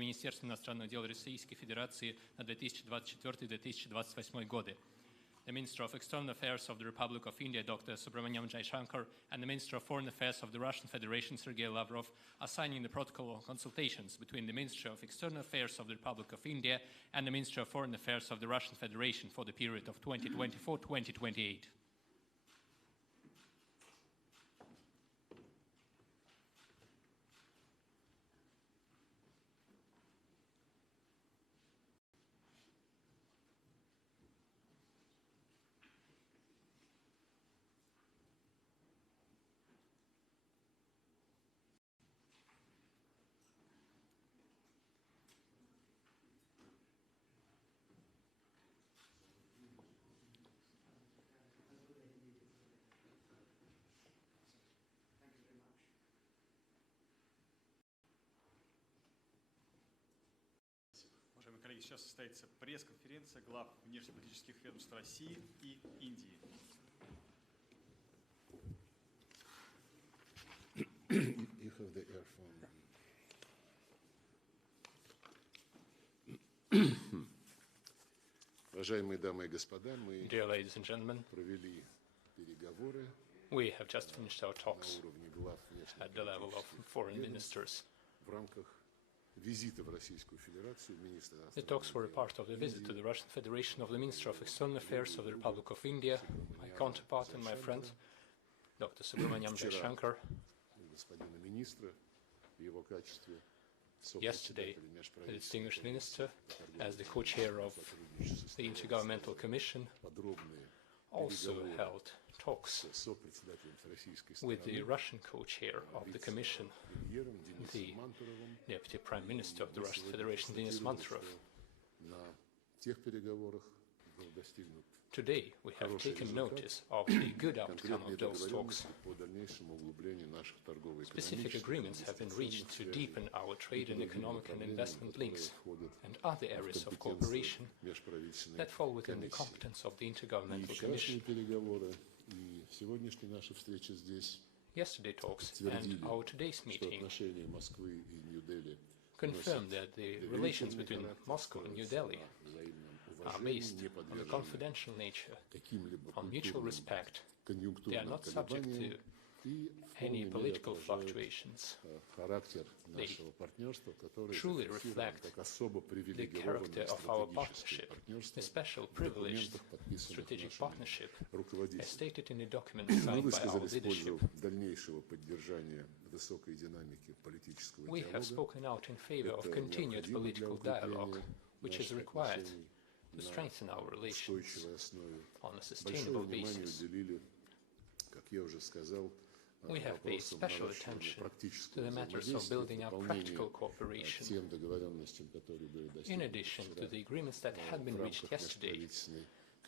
Министерства иностранных дел Российской Федерации на 2024-2028 годы. The Minister of External Affairs of the Republic of India, Dr. Subrahmanyam Jaishankar, and the Minister of Foreign Affairs of the Russian Federation, Sergei Lavrov, are signing the protocol of consultations between the Minister of External Affairs of the Republic of India and the Minister of Foreign Affairs of the Russian Federation for the period of 2024-2028. Уважаемые коллеги, сейчас состоится пресс-конференция глав внешнеполитических ведомств России и Индии. You have the earphone. Уважаемые дамы и господа, мы Dear ladies and gentlemen, провели переговоры we have just finished our на talks уровне глав at the level of внешнеполитических foreign ведомств ministers. в рамках визита в Российскую Федерацию министра The talks were a part of the visit to the Russian Federation of the Minister of External Affairs of the Republic of India, my counterpart and my friend, Dr. Subrahmanyam Jaishankar. господина министра в его качестве Yesterday, the distinguished minister, as the co-chair of the Intergovernmental Commission, also held talks with the Russian co-chair of the Commission, the Deputy Prime Minister of the Russian Federation, Denis Manturov. Today, we have taken notice of the good outcome of those talks. Specific agreements have been reached to deepen our trade and economic and investment links and other areas of cooperation that fall within the competence of the Intergovernmental Commission. Yesterday talks and our today's meeting confirmed that the relations between Moscow and New Delhi are based on a confidential nature, on mutual respect. They are not subject to any political fluctuations. They truly reflect the character of our partnership, a special privileged strategic partnership, as stated in the document signed by our leadership. We have spoken out in favor of continued political dialogue, which is required to strengthen our relations on a sustainable basis. We have paid special attention to the matters of building up practical cooperation, in addition to the agreements that had been reached yesterday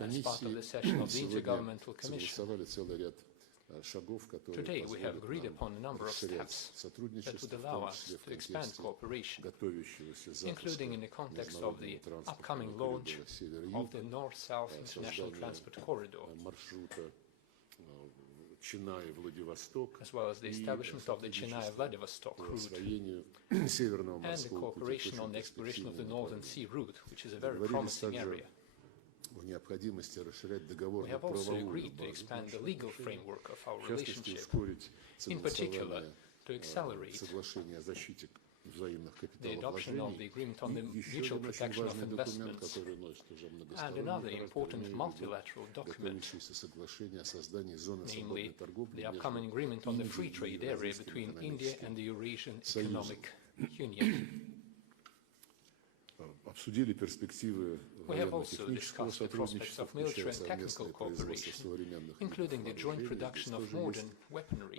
as part of the session of the Intergovernmental Commission. Today, we have agreed upon a number of steps that would allow us to expand cooperation, including in the context of the upcoming launch of the North-South International Transport Corridor, as well as the establishment of the Chennai-Vladivostok route, and the cooperation on the exploration of the Northern Sea route, which is a very promising area. We have also agreed to expand the legal framework of our relationship, in particular to accelerate the adoption of the agreement on the mutual protection of investments and another important multilateral document, namely the upcoming agreement on the free trade area between India and the Eurasian Economic Union. We have also discussed the prospects of military and technical cooperation, including the joint production of modern weaponry.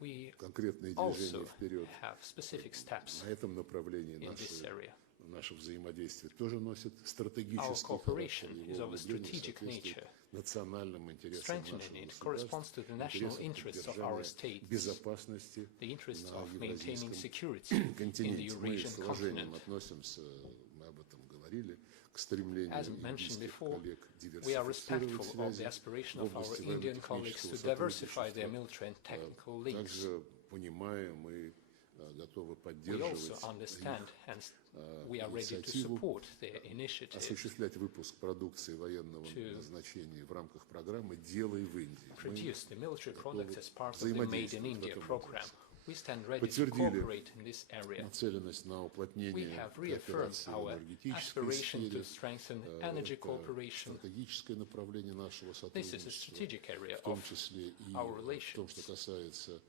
We also have specific steps in this area. Our cooperation is of a strategic nature. Strengthening it corresponds to the national interests of our states, the interests of maintaining security in the Eurasian continent. As mentioned before, we are respectful of the aspiration of our Indian colleagues to diversify their military and technical links. готовы We поддерживать also understand and we are ready to инициативу support their initiative осуществлять выпуск продукции военного назначения в рамках программы «Делай в Индии». produce the military products as part of the Made in India program. We stand ready to Подтвердили cooperate in this area. нацеленность на We уплотнение have reaffirmed кооперации в our энергетической aspiration to сфере. strengthen energy Это cooperation. стратегическое направление нашего This is a сотрудничества, strategic area в том of числе и our в том, relations. что касается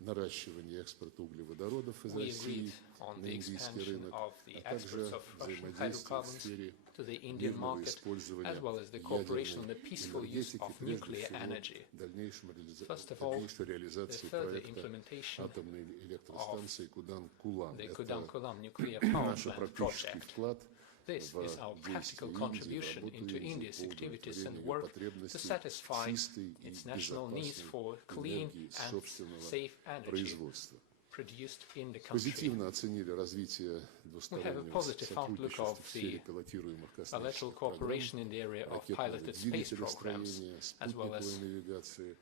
наращивания экспорта углеводородов из We России agreed on на the индийский expansion рынок, of the а также exports of Russian взаимодействие в hydrocarbons сфере to the Indian мирного market, использования as well as the cooperation on the ядерной peaceful use энергетики, of прежде nuclear всего energy. First of all, дальнейшей the реализации further проекта implementation атомной электростанции Кудан-Кулам. the Это Kudan-Kulam nuclear power наш plant практический project. вклад This в is our practical действия Индии, в contribution работу into Индии India's по activities and удовлетворению work to потребностей satisfy чистой и its national needs безопасной for clean энергии and собственного safe energy производства. produced in the country. Позитивно оценили развитие We have a двустороннего positive outlook сотрудничества of в сфере the пилотируемых bilateral космических программ, cooperation in the area of piloted space programs, as well as спутниковой навигации.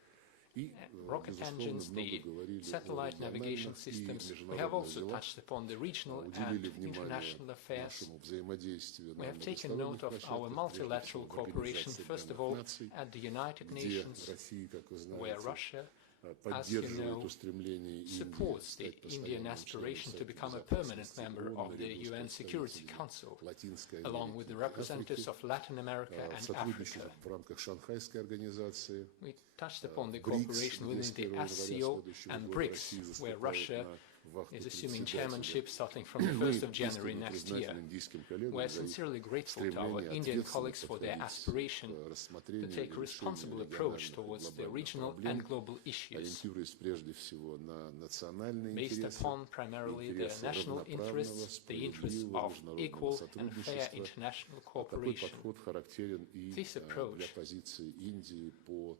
И, rocket безусловно, engines, много the говорили satellite о navigation региональных и systems. We have международных also делах, touched upon the regional and уделили внимание international affairs. нашему взаимодействию We на have taken note многосторонних of our площадках, multilateral прежде всего в cooperation, Организации first of Объединенных all, Наций, at the United где Nations, Россия, как вы where знаете, Russia, поддерживает устремление Индии supports the стать Indian постоянным aspiration to членом become a Совета permanent Безопасности member ООН, of the наряду с UN Security представителями Council, Латинской along Америки with the и representatives Африки, of Latin America and сотрудничество Africa. в рамках Шанхайской организации, We touched upon the БРИКС, cooperation где с within the 1 января SCO следующего and года BRICS, Россия where заступает Russia на вахту is assuming председателя. chairmanship starting from the Мы 1st of January искренне next year. признательны индийским We коллегам are за их sincerely grateful to our стремление Indian ответственно colleagues for their подходить aspiration к to рассмотрению take a и responsible решению approach региональных и towards the глобальных regional проблем, and global issues, ориентируясь прежде всего на национальные based интересы, upon primarily the интересы national равноправного, interests, the interests справедливого of международного equal and fair сотрудничества. international Такой cooperation. подход характерен и This для approach позиции Индии по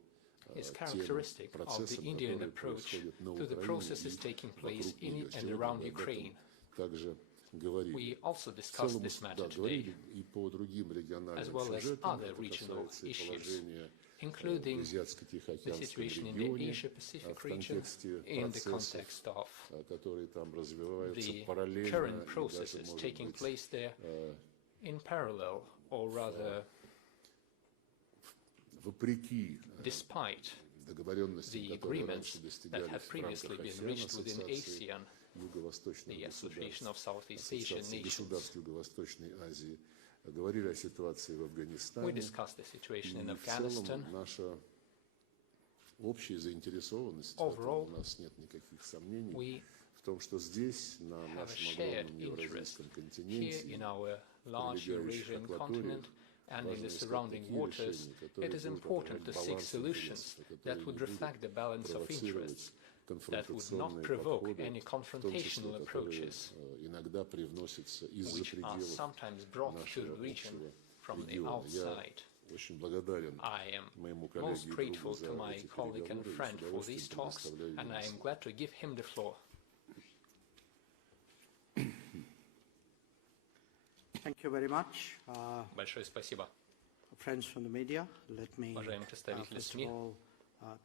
is тем characteristic of the процессам, Indian которые approach происходят на to the Украине processes и taking place вокруг in нее. and Сегодня around мы об этом Ukraine. также говорили. We also В discussed целом, this matter да, today, говорили и по другим as региональным well as сюжетам, other это regional касается и issues, положения в including the Азиатско-Тихоокеанском situation in the регионе, Asia-Pacific в region контексте in the процессов, context of которые там развиваются the параллельно, current и даже, processes может taking быть, place there in parallel, or rather вопреки despite договоренностям, the которые agreements раньше that достигались had в previously рамках been reached within Ассоциации ASEAN, юго-восточных the Association of государств, Southeast Asian Ассоциации Nations. государств Юго-Восточной Азии, говорили о ситуации в We Афганистане. discussed the situation in И в целом Afghanistan. наша общая заинтересованность, в этом Overall, у нас нет никаких сомнений, we в том, что здесь, на have a нашем shared огромном interest евразийском here континенте, in our large прилегающих Eurasian акваториях, continent and in важно the искать surrounding такие waters, решения, it которые is будут important to отражать seek баланс solutions интересов, that которые would не будут reflect the balance of interests, that would not конфронтационные provoke подходы, any в том числе, confrontational которые approaches, иногда привносятся из-за which are пределов sometimes brought to нашего the region общего from the региона. Я outside. очень благодарен I am моему most коллеге и grateful другу за to my эти colleague and переговоры, и с friend for удовольствием these talks, предоставляю and I ему am glad to give him the floor. Thank you very much. Большое спасибо. Friends from the media, let me Уважаемые представители first of СМИ, all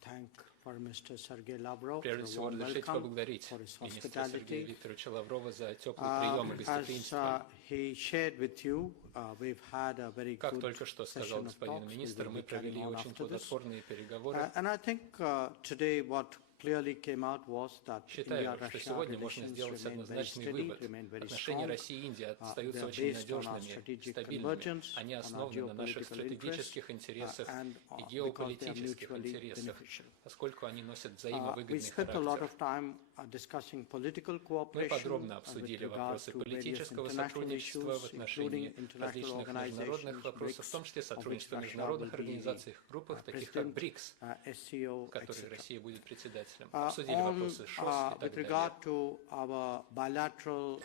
thank Foreign Minister Sergei Lavrov for прежде a всего warm разрешите welcome, поблагодарить for his министра Сергея hospitality. Викторовича Лаврова за теплый прием и As гостеприимство. he shared with you, we've had a very Как good только что сказал session of господин talks. We министр, will мы be carrying провели on очень after this. плодотворные переговоры. And I think today what clearly came out was that Считаю, что India-Russia сегодня можно relations сделать remain very однозначный steady, вывод. remain very Отношения strong. России и Индии They остаются are очень based on our надежными, strategic стабильными. convergence, Они on our основаны на наших geopolitical interests, стратегических интересах and и because they are геополитических mutually интересах, beneficial. поскольку они носят We взаимовыгодный spent a lot характер. of time discussing political Мы cooperation подробно with обсудили regard вопросы to various политического international сотрудничества в issues, отношении including international различных международных organizations, вопросов, в том числе сотрудничества в международных организациях, группах, таких как БРИКС, SCO, в которой etc. Россия будет председателем. Обсудили вопросы ШОС и так With далее. regard to our bilateral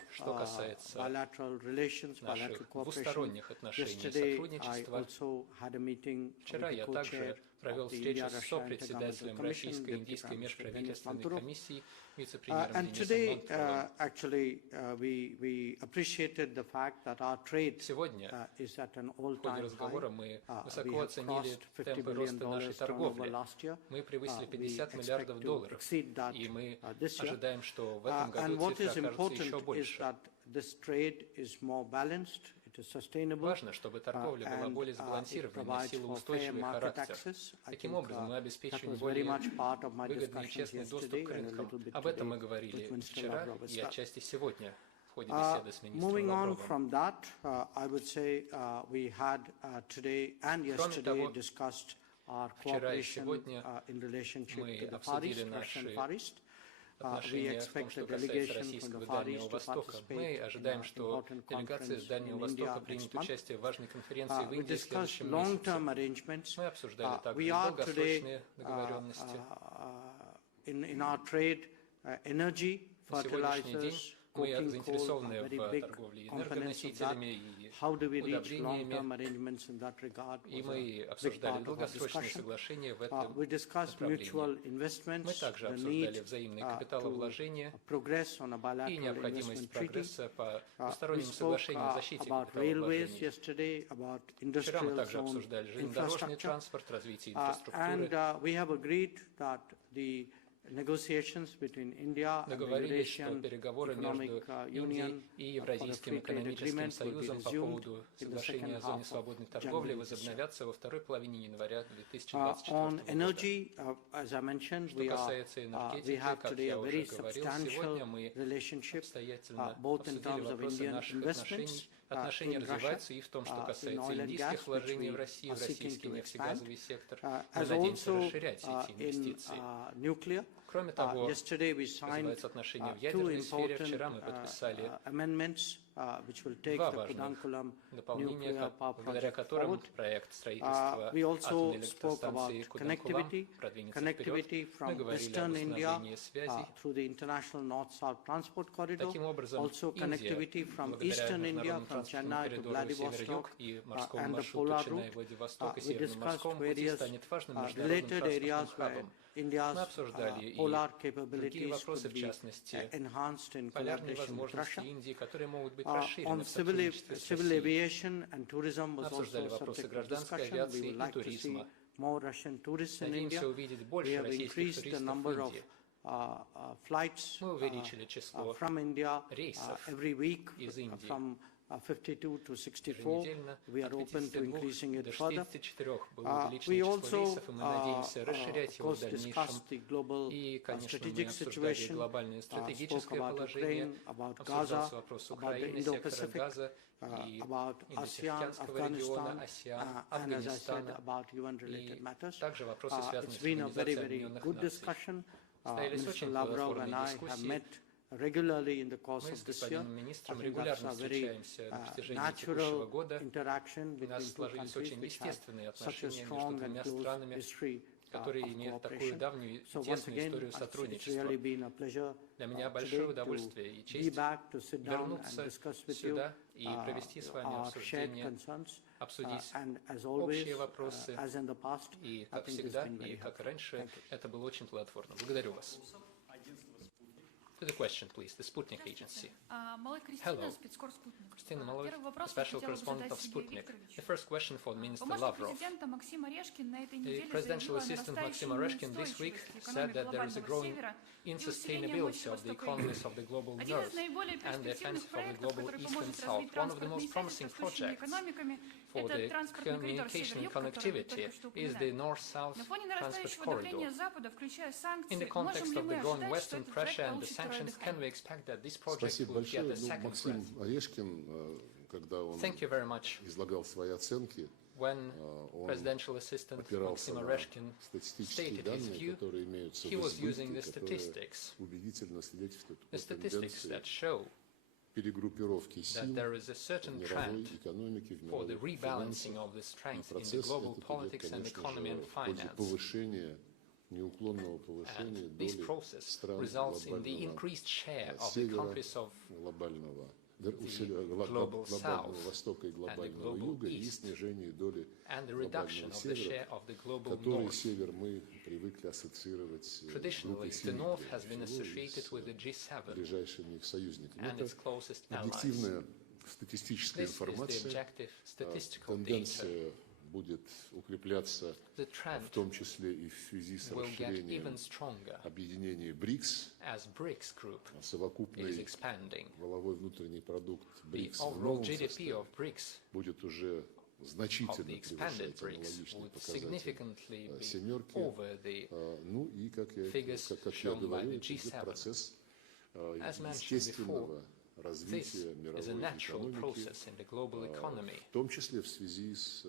relations, наших bilateral cooperation, двусторонних отношений и yesterday I сотрудничества, also had a meeting вчера with the я co-chair также провел of the встречу с India-Russia сопредседателем Intergovernmental Commission, Российско-Индийской Deputy Prime Minister межправительственной Manturo. комиссии, вице-премьером And Денисом today, Мантуровым. actually, we appreciated the fact that our trade Сегодня is at an в ходе all-time разговора high. мы We высоко have оценили crossed $50 темпы роста нашей billion turnover торговли. last year. Мы превысили We 50 expect миллиардов to долларов, exceed that и мы this year. ожидаем, что в этом And году what is цифра окажется еще important is больше. that this trade is more balanced, it is sustainable, Важно, чтобы торговля была and более it сбалансированной, provides носила for fair устойчивый market характер. access. I Таким think образом, мы that обеспечиваем was very более much part of my выгодный и discussions честный доступ yesterday к and a рынкам. little bit Об этом мы today говорили with Minister вчера Lavrov as и well. отчасти сегодня в ходе беседы с министром Moving on Лавровым. from that, I would say we had today and yesterday того, discussed our вчера и cooperation сегодня in relationship мы to the Far East, обсудили Russian наши Far East. We отношения в том, expect что a касается delegation from российского the и Far Дальнего East to Востока. Мы participate in ожидаем, an что important делегация conference с Дальнего in Востока India примет next month. участие в важной конференции в We Индии в discussed следующем long-term месяце. arrangements. Мы обсуждали также We are долгосрочные today договоренности. in our trade, energy, На сегодняшний день fertilizers, мы coking coal заинтересованы are very в big торговле components of that. энергоносителями и How do we reach удобрениями. long-term arrangements in that regard? И Was мы a big обсуждали part of our долгосрочные discussion. соглашения в этом We discussed направлении. mutual Мы investments, также the обсуждали need взаимные to капиталовложения progress on a и bilateral необходимость investment treaty. прогресса по We двусторонним spoke соглашениям о защите about railways капиталовложений. yesterday, about Вчера мы industrial также zone обсуждали железнодорожный infrastructure. транспорт, развитие And инфраструктуры. we have agreed that the negotiations between India and the Договорились, что Eurasian переговоры Economic между Union Индией и for a Евразийским free trade экономическим agreement will be союзом по resumed поводу in the соглашения second о зоне half свободной of торговли January this year. возобновятся во второй половине января On 2024 года. energy, as I mentioned, Что we касается we энергетики, have как today я a уже very говорил, substantial сегодня мы relationship, обстоятельно both in обсудили terms of вопросы Indian наших investments отношения in Russia, развиваются и в том, что in касается oil and индийских gas, which вложений в we Россию, are в seeking российский to нефтегазовый сектор. Мы as надеемся also расширять эти in инвестиции. nuclear. Кроме того, Yesterday we что signed называется отношения в two ядерной сфере, important вчера мы подписали amendments which will take два the важных Kudankulam дополнения, nuclear power благодаря project которым forward. проект строительства We also атомной spoke about электростанции Куданкулам connectivity, продвинется вперед. connectivity Мы from говорили об Western India установлении связей. through the international North-South transport corridor. Таким образом, Also connectivity Индия, from благодаря Eastern India, международному from транспортному Chennai to коридору север-юг Vladivostok и морскому and the маршруту polar Ченнай, route. Владивосток и We Северному discussed морскому пути various станет важным международным related areas транспортным where хабом. India's Мы обсуждали и polar другие capabilities вопросы, could в be частности, enhanced in полярные collaboration with возможности Russia. Индии, которые могут быть On расширены в civil сотрудничестве с civil Россией. aviation and tourism was Обсуждали also вопросы subject of гражданской discussion. We авиации would и like to see туризма. more Russian tourists in India. Надеемся увидеть We больше have российских increased the туристов в number of Индии. flights Мы увеличили число from India рейсов every week из Индии. from 52 to 64. Еженедельно We are от open to 52 increasing it до further. 64 было We увеличено число also, рейсов, и мы надеемся расширять of его в course, дальнейшем. discussed the global И, конечно, мы strategic обсуждали situation, глобальное spoke стратегическое about положение, Ukraine, about обсуждался Gaza, вопрос about the Украины, сектора Indo-Pacific, Газа и about ASEAN, Индотихоокеанского региона, Afghanistan, АСЕАН, and as I said, Афганистана, about UN-related и matters. также вопросы, связанные It's с been a very, Организацией very Объединенных good Наций. discussion. Состоялись Minister очень Lavrov and плодотворные I have дискуссии. met regularly in the course Мы of с this year. господином I министром think that's регулярно a very встречаемся на протяжении текущего natural года. interaction У between нас two сложились countries очень which have естественные such a отношения между strong and двумя close странами, history которые of имеют такую cooperation. давнюю и So once тесную again, историю it's сотрудничества. really been a pleasure Для меня today большое to удовольствие и be честь back, to sit down and вернуться discuss with you сюда и провести с вами our shared обсуждение, concerns. обсудить And as always, общие вопросы. as in the past, И, I как think it's всегда, been very и как и helpful. раньше, Thank you. это было очень плодотворно. Благодарю вас. To the question, please. The Sputnik Agency. Малой Кристина, Hello. спецкор «Спутник». Christina Malloy, Первый вопрос я Special хотела бы Correspondent задать of Сергею Sputnik. The Викторовичу. first question for Minister Помощник Lavrov. президента Максим Орешкин на этой The неделе presidential заявил о assistant нарастающей Maxim Oreshkin this week неустойчивости said экономик that there is a глобального growing севера и усиления insustainability мощи of the Востока и economies Юга. of the global Один north из наиболее and the перспективных offensive of the проектов, global который east and поможет south. развить One of the транспортные most связи с promising растущими projects экономиками, for это the транспортный коридор communication and север-юг, который вы connectivity только что is the упоминали. north-south На фоне transport нарастающего corridor. давления Запада, включая санкции, In the можем context ли of мы the growing ожидать, что Western этот проект pressure and the получит второе sanctions, can we дыхание? expect that this project Спасибо will get большое. a second Максим breath? Орешкин, когда он Thank you very much. излагал свои оценки, When он presidential assistant опирался Maxim на Oreshkin статистические stated his данные, view, которые имеются в he was using the избытке, которые statistics, убедительно свидетельствуют the о statistics тенденции that show перегруппировки that сил there is a в certain мировой trend экономике, в for the мировых rebalancing финансах. of the И strength in the процесс global этот идет, politics and конечно economy же, and в ходе finance. повышения, неуклонного повышения And this доли process стран results in the глобального increased share of the севера, countries of глобального global глобального south Востока и and the глобального global Юга и east, снижение доли and the reduction глобального of the Севера, share of the global который north. север мы привыкли ассоциировать с группой Traditionally, the семи north has прежде been всего, и associated with the с G7 ближайшими их союзниками. and Это its closest allies. объективная статистическая This is the информация. objective statistical data. Тенденция будет укрепляться, The в trend том числе и в связи с will get расширением even stronger объединения БРИКС, as BRICS group is совокупный expanding. валовой внутренний продукт The БРИКС в overall новом GDP составе of BRICS, будет уже of значительно the expanded превышать BRICS, аналогичный would показатель significantly be семерки. over the Ну и, как я shown by говорю, the это идет G7. процесс As mentioned естественного This развития is a мировой natural экономики, process in the global economy. в том числе в связи с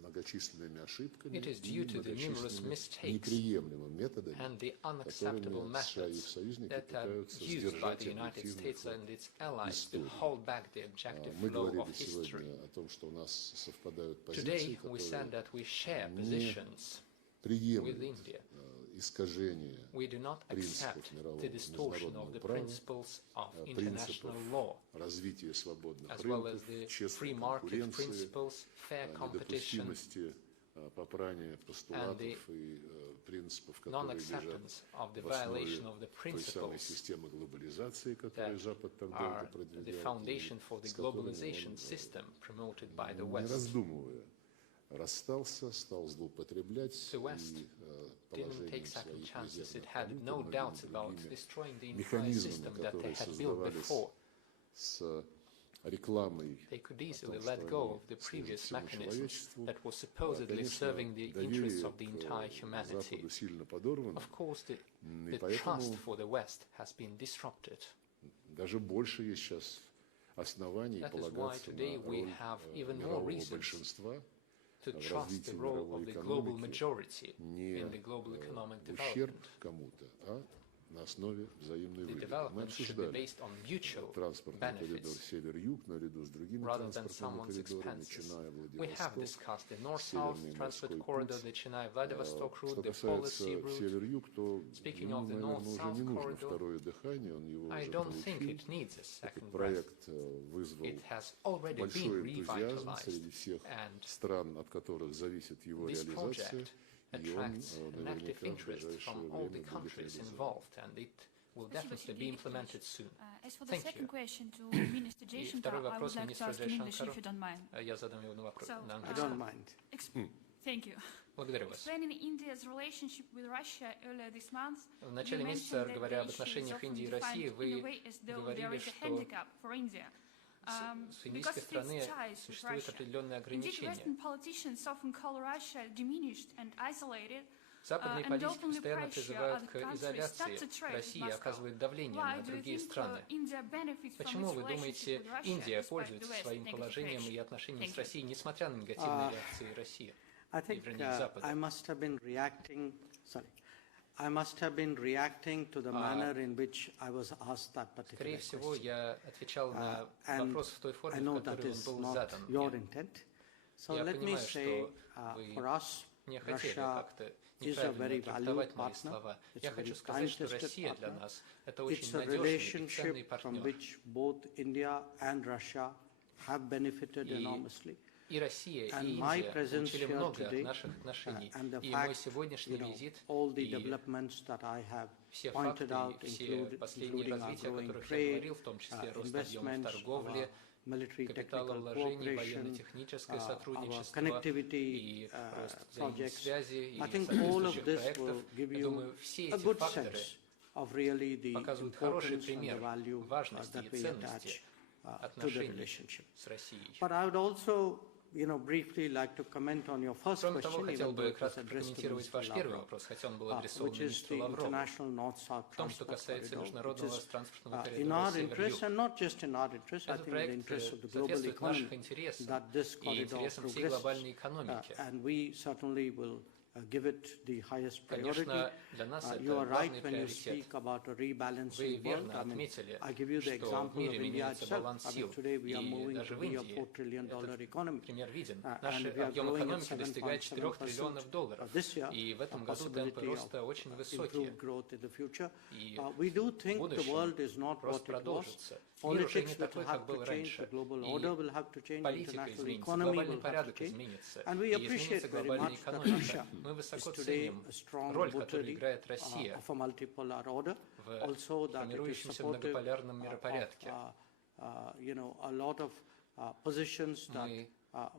многочисленными ошибками It is и due to the numerous многочисленными mistakes неприемлемыми методами, and the unacceptable которыми США и их methods союзники that are пытаются used by сдержать the United объективный States ход and its allies to истории. hold back the objective Мы flow говорили of history. сегодня о том, что у нас совпадают позиции, Today we said которые that we share не positions with приемлют India. искажение We do not accept принципов мирового the distortion of международного the права, principles of принципов international law, развития свободных as well as рынков, the честной free market конкуренции, principles, fair competition, недопустимости попрания постулатов и принципов, которые лежат non-acceptance of the в основе violation of the той самой principles системы глобализации, которую that Запад так долго are the продвигал, foundation for the с которыми globalization он, system promoted by the не West. раздумывая, расстался, стал злоупотреблять The West и didn't take положением second своих chances. It резервных had валют и no многими doubts about другими destroying the entire механизмами, system that they которые had built создавались before. с рекламой They could о easily том, let что go они of the служат previous всему mechanisms человечеству. that were supposedly Конечно, serving the interests доверие of the entire к humanity. Западу сильно подорвано, Of course, и the trust поэтому for the West has been disrupted. даже больше есть сейчас оснований That is why полагаться today на we роль have even more мирового reasons большинства to в trust развитии the role мировой of the global экономики majority не in the global economic в ущерб development. кому-то, а на основе взаимной The выгоды. Мы development should be обсуждали based on mutual транспортный коридор benefits север-юг наряду с другими rather than транспортными someone's коридорами, expenses. начиная We have Владивосток, discussed the north-south Северный transport морской corridor, путь. the Chennai-Vladivostok route, Что the Polish касается Sea route. север-юг, то Speaking ему, of the наверное, уже north-south не нужно corridor, второе дыхание, он его I уже don't think получил. it needs a Этот second breath. проект вызвал It has already been большой энтузиазм revitalized, среди всех and стран, от которых зависит его this реализация, project и он attracts an active наверняка в interest ближайшее from all the время будет countries реализован. involved, and it will definitely be implemented soon. As for the Thank second you. question to Minister И Jaishankar, второй I would вопрос like to министру ask in English, Jaishankarу. if you don't mind. Я задам ему вопрос So, на I английском. don't mind. Thank you. Благодарю вас. Explaining India's relationship with Russia earlier this month, В начале you месяца, mentioned that говоря the об issue is отношениях often Индии и defined России, in a вы way as though there говорили, is a что handicap for India. с Because индийской of its стороны ties with существуют Russia. определенные Indeed, ограничения. Western politicians often call Russia diminished and isolated, Западные and политики openly постоянно pressure призывают other к countries not to изоляции trade with России и Moscow. оказывают давление Why на do you другие think страны. India benefits from Почему its вы relationship думаете, with Russia Индия despite the пользуется West's своим negative положением reaction? и отношениями Thank с you. Россией, несмотря на негативные реакции России I и, think вернее, Запада? I must have been reacting to the manner in which I was asked that particular Скорее всего, question. я отвечал на And вопрос в той I форме, в know that которой он is был not задан. your мне. intent. So Я let me понимаю, say, что вы for us, не хотели Russia как-то is a неправильно very трактовать valued мои partner. слова. It's Я a хочу very сказать, что time-tested Россия для partner. нас – это очень It's a надежный и ценный relationship from партнер. which both India and Russia have benefited enormously. И Россия, And и my Индия presence получили here многое today, от наших отношений. and the И мой fact, сегодняшний визит, all the и developments that I have все pointed факты, out, и все последние including our развития, о growing которых я trade, говорил, в том числе рост объемов investments, торговли, our military technical капиталовложений, cooperation, военно-техническое our сотрудничество connectivity и рост projects. взаимосвязи и I think all of соответствующих this проектов. will give Я you думаю, все a эти good факторы sense of really the показывают хороший importance and пример the value важности that и we ценности attach to the отношений relationship. с Россией. But I would also, briefly like to comment on your first Кроме того, question, хотел even though бы it was кратко addressed to прокомментировать Mr. ваш первый Lavrov, вопрос, хотя он был адресован which is министру the Лаврову. international north-south В том, что transport касается corridor, which международного is транспортного in коридора our interest, Север-Юг. and not just in our interest, I Этот think in the проект interest of the global соответствует наших economy, интересам that this и corridor интересам всей глобальной progresses. экономики. And we certainly will give it the highest priority. Конечно, для нас это You are right главный when you приоритет. speak about a rebalancing Вы world. верно I mean, отметили, I give you the что в example of мире India меняется itself. баланс I mean, сил. today we are И moving даже to в be a Индии $4 trillion этот economy. пример виден. And Наш we are объем growing at экономики достигает 4 триллионов долларов. this year, И в этом a году темпы possibility роста of очень высокие. improved growth in the future. И We do в think the будущем world is not рост what it was. продолжится. Мир уже не Politics will такой, как have был to change, раньше. the global И order will have to change, политика international изменится, economy глобальный will have to порядок change. изменится. And we И appreciate изменится very глобальная much that экономика. Russia Мы высоко is today ценим a strong роль, которую votary играет Россия of a multipolar order. в Also that it is формирующемся supportive многополярном миропорядке. a lot of positions that Мы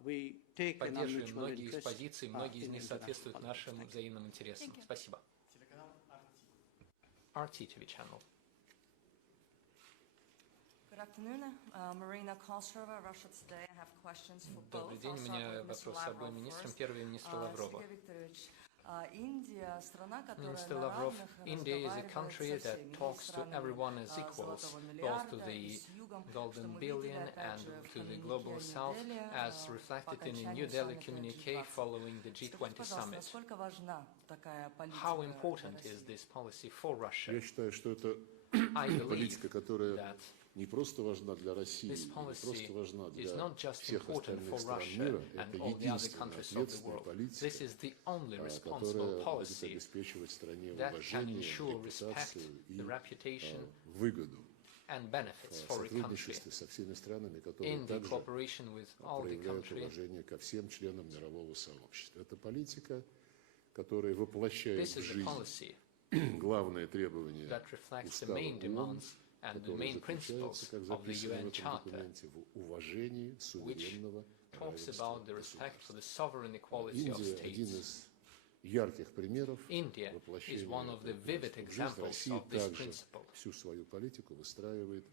we take in our поддерживаем mutual многие из interest позиций, многие из in них international соответствуют politics. нашим Thank you. взаимным интересам. Thank you. Спасибо. Телеканал RT TV channel. Good afternoon. Marina Kostrova, Russia Today. I have questions for both. Добрый день, у меня вопрос с обоим министрам. Первый министр Лаврова. Сергей Викторович, Индия, страна, которая Minister на Lavrov, равных India is a разговаривает country со that всеми talks to странами everyone as equals, Золотого both to миллиарда и the с югом, что Golden мы Billion видели, опять and же, в to the коммюнике Global South, Нью-Дели, as по reflected in a окончанию New Delhi саммита communique G20. following the Скажите, G20 пожалуйста, summit. насколько важна такая политика How для important России? is this policy for Russia? Я считаю, что это I believe политика, которая that не просто важна для России, this не policy просто важна is для not just всех important for остальных стран Russia мира, and это all the other единственная countries of the ответственная world. политика, This is the only responsible которая будет policy обеспечивать стране that can уважение, ensure respect, репутацию the и reputation, выгоду and benefits в for a country сотрудничестве со всеми странами, которые in the также cooperation with all the проявляют countries. уважение ко всем членам мирового сообщества. Это политика, которая воплощает This в is a жизнь policy главные требования that reflects the устава main ООН, demands and the который main заключается, principles как of the записано в UN этом Charter, документе, в уважении суверенного talks равенства about the respect for государств. the sovereign equality of Индия один states. из ярких примеров India воплощения is one of the этого vivid принципа. Жизнь examples России of this также principle. всю свою политику выстраивает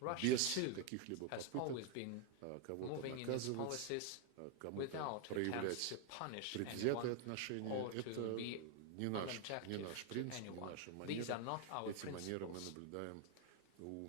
Russia, без too, каких-либо has always попыток been кого-то moving in its наказывать, policies кому-то without attempts проявлять to punish предвзятые anyone отношения. or to Это be не наш unobjective принцип, to не anyone. наша These are манера. not our Эти манеры мы principles. наблюдаем у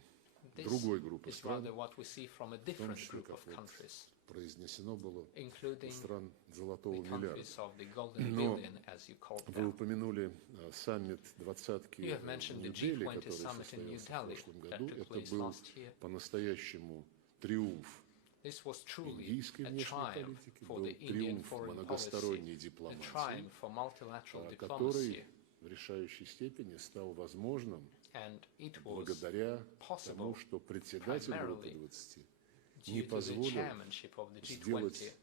This другой группы is стран, rather what we see from a в том different числе, group как of вот countries, произнесено было, у including стран золотого the миллиарда. countries of the Golden Но Billion, as you called Вы them. упомянули саммит двадцатки You have в mentioned the Нью-Дели, G20 который summit in New состоялся в Delhi прошлом that году. took Это place был last year. по-настоящему триумф This was truly индийской a внешней triumph политики, for был the Indian триумф foreign многосторонней policy, a дипломатии, triumph for multilateral который diplomacy, в решающей степени стал возможным and it was благодаря possible тому, что председатель группы primarily 20 не due to the позволил chairmanship of the сделать G20.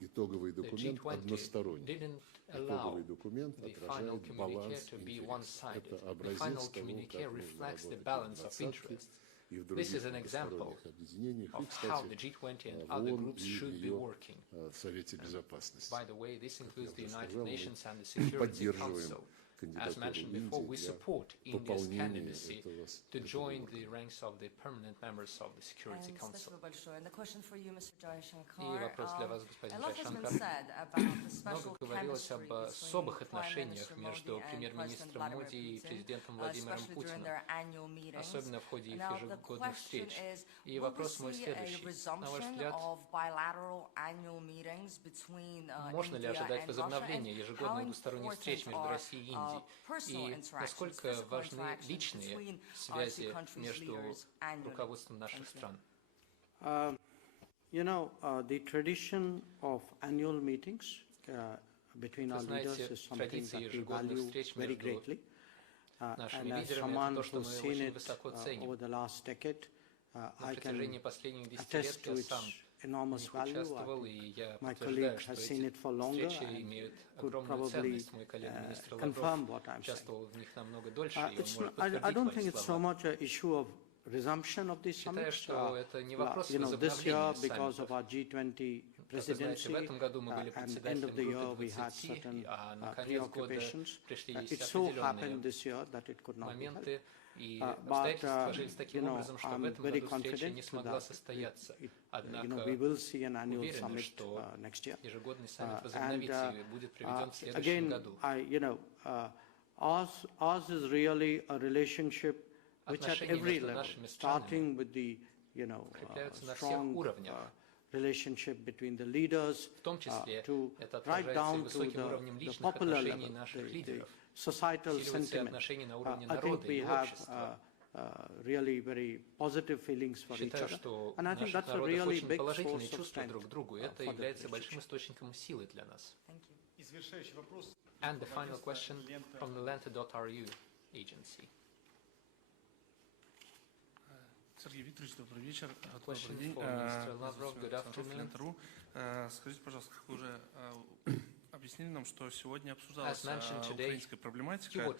итоговый The документ G20 односторонним. didn't allow Итоговый документ the final отражает communique баланс to be интересов. one-sided. Это The образец final того, communique как нужно reflects the работать balance в of двадцатке interests и в This других is an example многосторонних объединениях. И, of how the кстати, G20 and в other ООН groups и should be ее working. Совете Безопасности. By the way, this includes the уже United сказал, мы Nations and the Security поддерживаем Council. As кандидатуру mentioned before, we Индии для support India's пополнения candidacy этого to join органа. the ranks of the permanent members of the Security Council. Спасибо большое. And the question for you, Mr. Jaishankar. И вопрос для вас, господин A lot has been Jaishankar. said about the special Много говорилось об chemistry особых between Prime отношениях Minister между Modi and премьер-министром President Vladimir Моди и Putin, президентом Владимиром especially during Путиным, their annual meetings. особенно в ходе их Now, the ежегодных question встреч. is, И will we вопрос мой see a следующий. На ваш resumption взгляд, of bilateral annual meetings between можно ли India ожидать and возобновления Russia? And ежегодных how двусторонних встреч important между are Россией и Индией? personal И interactions, насколько physical важны interactions личные between our two связи countries' между leaders annually? руководством наших Thank you. стран? You know, the tradition of annual meetings between our Вы leaders знаете, is something традиции that we ежегодных value встреч very между greatly. нашими And as лидерами, это someone то, что who's мы seen очень it высоко ценим. over the last decade, На I протяжении can последних 10 attest лет to я its сам enormous в них value. участвовал, I и think я my подтверждаю, colleague что has seen эти it for longer встречи and имеют could огромную probably ценность. Мой коллега министр Лавров confirm what I'm saying. участвовал в них намного дольше, и он It's может not, I подтвердить don't мои think it's so слова. much an issue of resumption of these Считаю, summits. что это не вопрос You know, this year, возобновления because of саммитов. our G20 Как вы знаете, presidency, в этом году мы были and end председателем of the year группы we had 20, certain а на конец года preoccupations. пришли It есть so happened определенные this year that it could not be held. моменты, и But, обстоятельства сложились you таким know, образом, что в I'm этом very году встреча не confident смогла that состояться. you know, Однако we will see an annual уверены, summit что next year. ежегодный саммит And возобновится и будет проведен в следующем again, году. you know, ours is really a relationship which at Отношения every между level, нашими странами starting with the, you know, укрепляются на всех strong уровнях, relationship between the leaders, В том числе to это right отражается и down to высоким уровнем the личных popular отношений level, наших the лидеров. societal Усиливаются и sentiment. отношения на уровне I think народа we и have общества. really very positive feelings for each Считаю, other. что And I у think наших that's a народов really очень big положительные source of чувства strength друг к другу, и это for the является большим relationship. источником силы для нас. Thank you. И завершающий вопрос. And the final question Лента. from the Lenta.ru agency. Сергей Викторович, добрый вечер. Question Добрый день. for Mr. Lavrov. Good afternoon. Лента.ру. Скажите, пожалуйста, как вы уже объяснили нам, что сегодня обсуждалась украинская проблематика.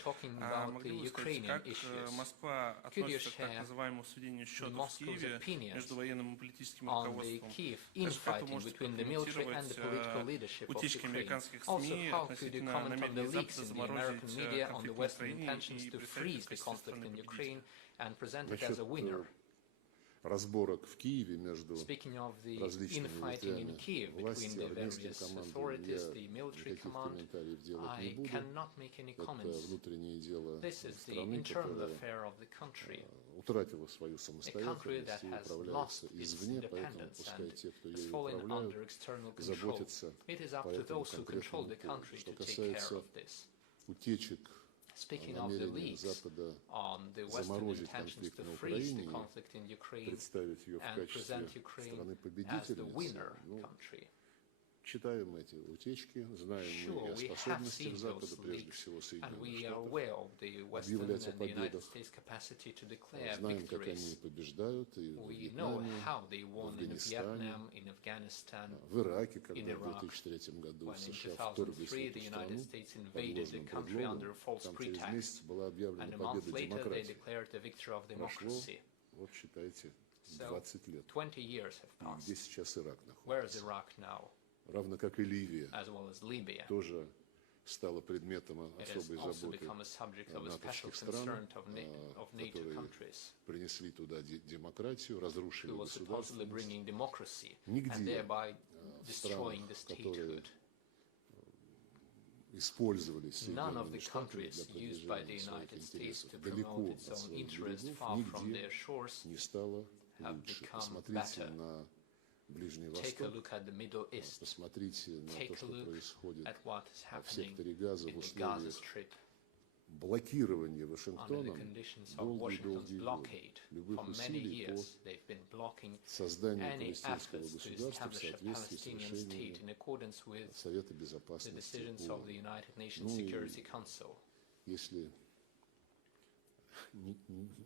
Могли бы вы сказать, как Москва относится к так называемому сведению счетов в Киеве между военным и политическим руководством? Также как вы можете прокомментировать утечки американских СМИ относительно намерений Запада заморозить конфликт в Украине и представить в качестве страны победителя? Насчет разборок в Киеве между различными ветвями власти, армейским командам, я никаких комментариев делать не буду. Это внутреннее дело страны, которая утратила свою самостоятельность и управляется извне, поэтому пускай те, кто ею управляют, заботятся по этому конкретному поводу. Что касается утечек, намерение Запада заморозить конфликт на Украине и представить ее в качестве страны-победительницы, читаем эти утечки, знаем мы и о способностях Запада, прежде всего Соединенных Штатов, объявлять о победах, знаем, как они побеждают и в Вьетнаме, в Афганистане, в Ираке, когда в 2003 году США вторглись в эту страну под ложным предлогом, там через месяц была объявлена победа демократии. Прошло, вот считайте, 20 лет. И где сейчас Ирак находится? Равно как и Ливия, тоже стала предметом особой заботы натовских стран, которые принесли туда демократию, разрушили государственность. Нигде в странах, которые использовали Соединенные Штаты для продвижения своих интересов далеко от своих берегов, нигде не стало лучше. Посмотрите на Ближний Восток, посмотрите на то, что происходит в секторе Газа в условиях блокирования Вашингтоном долгие годы любых усилий по созданию палестинского государства в соответствии с решениями Совета Безопасности ООН. Ну и если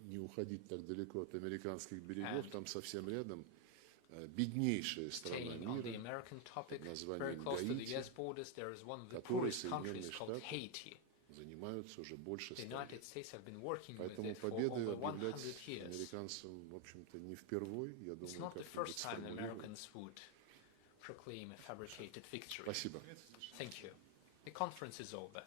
не уходить так далеко от американских берегов, там совсем рядом беднейшая страна мира под названием Гаити, которой Соединенные Штаты занимаются уже больше 100 лет. Поэтому победы объявлять американцам, в общем-то, не впервой. Я думаю, как-нибудь сформулируют. Спасибо. Thank you. The conference is over.